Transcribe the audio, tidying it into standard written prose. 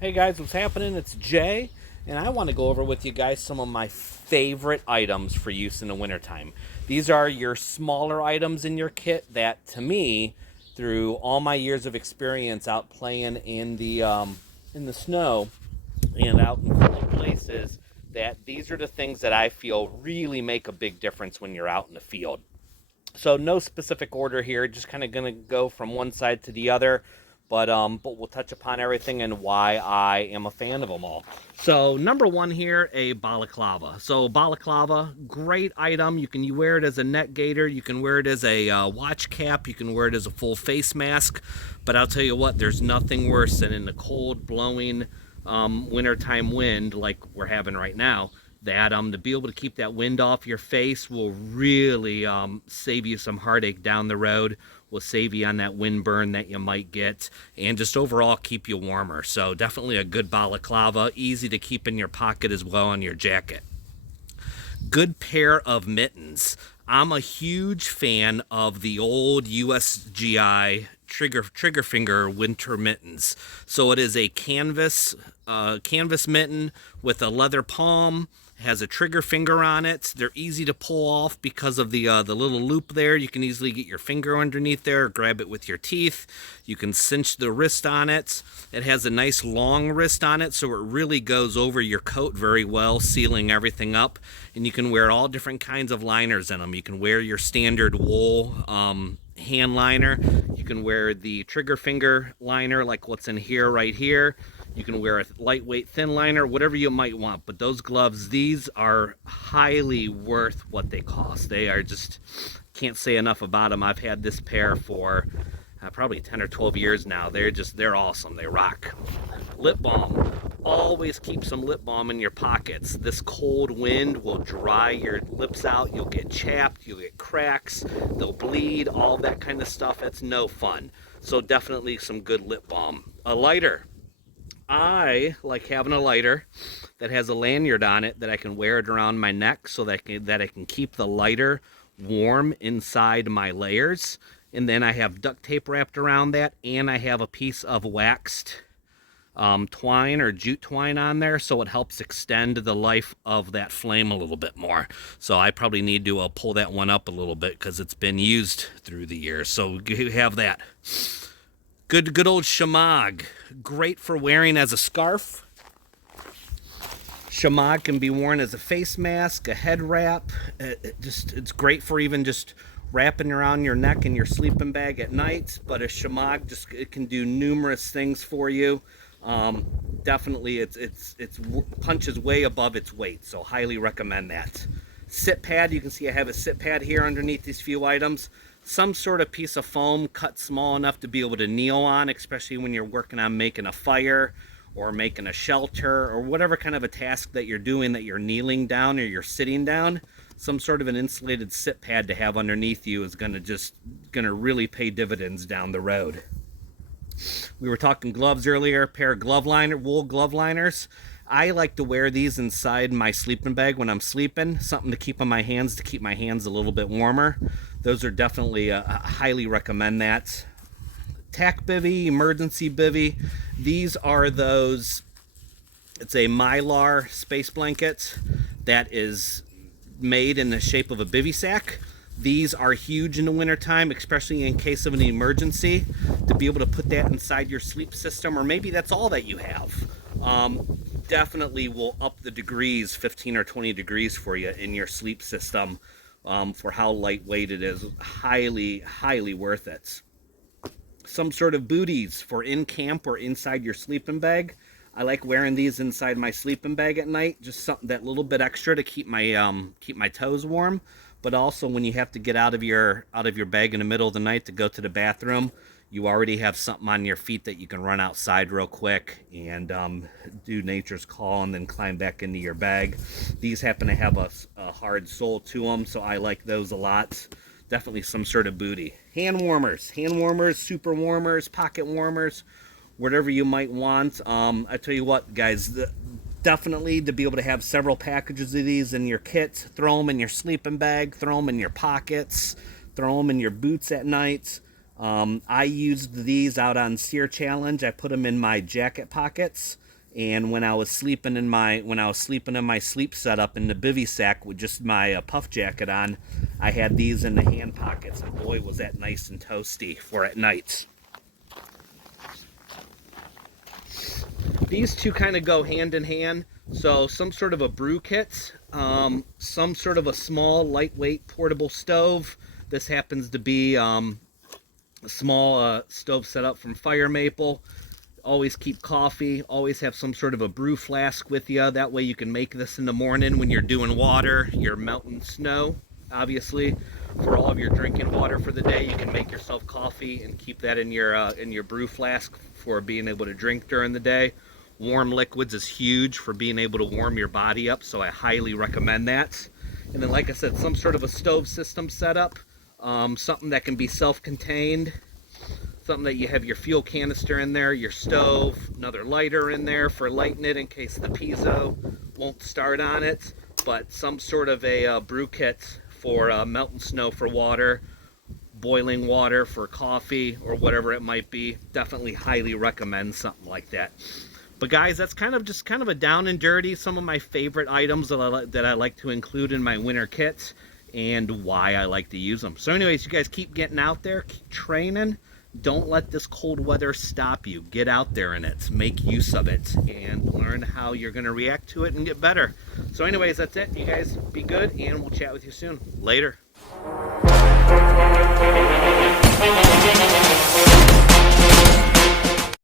Hey guys, what's happening? It's Jay, and I want to go over with you guys some of my favorite items for use in the wintertime. These are your smaller items in your kit that, to me, through all my years of experience out playing in the snow and out in cold places, that these are the things that I feel really make a big difference when you're out in the field. So no specific order here, just kind of gonna go from one side to the other, but we'll touch upon everything and why I am a fan of them all. So number one here, a balaclava. So balaclava, great item. You can wear it as a neck gaiter, you can wear it as a watch cap, you can wear it as a full face mask. But I'll tell you what, there's nothing worse than in the cold blowing wintertime wind like we're having right now, that to be able to keep that wind off your face will really save you some heartache down the road, will save you on that wind burn that you might get, and just overall keep you warmer. So definitely a good balaclava, easy to keep in your pocket as well on your jacket. Good pair of mittens. I'm a huge fan of the old USGI trigger finger winter mittens. So it is a canvas mitten with a leather palm, has a trigger finger on it. They're easy to pull off because of the little loop there. You can easily get your finger underneath there, grab it with your teeth. You can cinch the wrist on it. It has a nice long wrist on it, so it really goes over your coat very well, sealing everything up. And you can wear all different kinds of liners in them. You can wear your standard wool hand liner. You can wear the trigger finger liner like what's in here right here. You can wear a lightweight thin liner, whatever you might want. But those gloves, these are highly worth what they cost. They are just, can't say enough about them. I've had this pair for probably 10 or 12 years now. They're awesome. They rock. Lip balm. Always keep some lip balm in your pockets. This cold wind will dry your lips out. You'll get chapped. You'll get cracks. They'll bleed. All that kind of stuff. That's no fun. So definitely some good lip balm. A lighter. I like having a lighter that has a lanyard on it that I can wear it around my neck so that I can keep the lighter warm inside my layers. And then I have duct tape wrapped around that, and I have a piece of waxed twine or jute twine on there, so it helps extend the life of that flame a little bit more. So I probably need to pull that one up a little bit because it's been used through the years. So you have that. Good old Shemagh. Great for wearing as a scarf. Shemagh can be worn as a face mask, a head wrap. It's great for even just wrapping around your neck in your sleeping bag at night. But a Shemagh it can do numerous things for you. Definitely, it's punches way above its weight, so highly recommend that. Sit pad. You can see I have a sit pad here underneath these few items. Some sort of piece of foam cut small enough to be able to kneel on, especially when you're working on making a fire or making a shelter or whatever kind of a task that you're doing, that you're kneeling down or you're sitting down. Some sort of an insulated sit pad to have underneath you is gonna really pay dividends down the road. We were talking gloves earlier, a pair of wool glove liners. I like to wear these inside my sleeping bag when I'm sleeping, something to keep on my hands, to keep my hands a little bit warmer. Those are definitely, highly recommend that. Tack Bivy, emergency Bivy. These are those, it's a Mylar space blanket that is made in the shape of a bivy sack. These are huge in the wintertime, especially in case of an emergency, to be able to put that inside your sleep system, or maybe that's all that you have. Definitely will up the degrees, 15 or 20 degrees for you in your sleep system, for how lightweight it is. Highly worth it. Some sort of booties for in camp or inside your sleeping bag. I like wearing these inside my sleeping bag at night, just something that little bit extra to keep my toes warm. But also when you have to get out of your bag in the middle of the night to go to the bathroom, you already have something on your feet that you can run outside real quick and do nature's call and then climb back into your bag. These happen to have a hard sole to them, so I like those a lot. Definitely some sort of booty. Hand warmers, super warmers, pocket warmers, whatever you might want. I tell you what, guys, definitely to be able to have several packages of these in your kit, throw them in your sleeping bag, throw them in your pockets, throw them in your boots at night. I used these out on Sear Challenge. I put them in my jacket pockets And when I was sleeping in my sleep setup in the bivy sack with just my puff jacket on, I had these in the hand pockets, and boy was that nice and toasty for at night. These two kind of go hand in hand. So some sort of a brew kit, some sort of a small lightweight portable stove. This happens to be a small stove set up from fire maple. Always keep coffee, always have some sort of a brew flask with you. That way you can make this in the morning when you're doing water, you're melting snow. Obviously, for all of your drinking water for the day, you can make yourself coffee and keep that in your brew flask for being able to drink during the day. Warm liquids is huge for being able to warm your body up, so I highly recommend that. And then, like I said, some sort of a stove system setup, something that can be self-contained, something that you have your fuel canister in there, your stove, another lighter in there for lighting it in case the piezo won't start on it, but some sort of a brew kit for melting snow for water, boiling water for coffee, or whatever it might be. Definitely highly recommend something like that. But guys, that's kind of a down and dirty, some of my favorite items that I like to include in my winter kits and why I like to use them. So anyways, you guys keep getting out there, keep training. Don't let this cold weather stop you. Get out there in it, make use of it, and learn how you're going to react to it and get better. So anyways, that's it. You guys be good, and we'll chat with you soon. Later.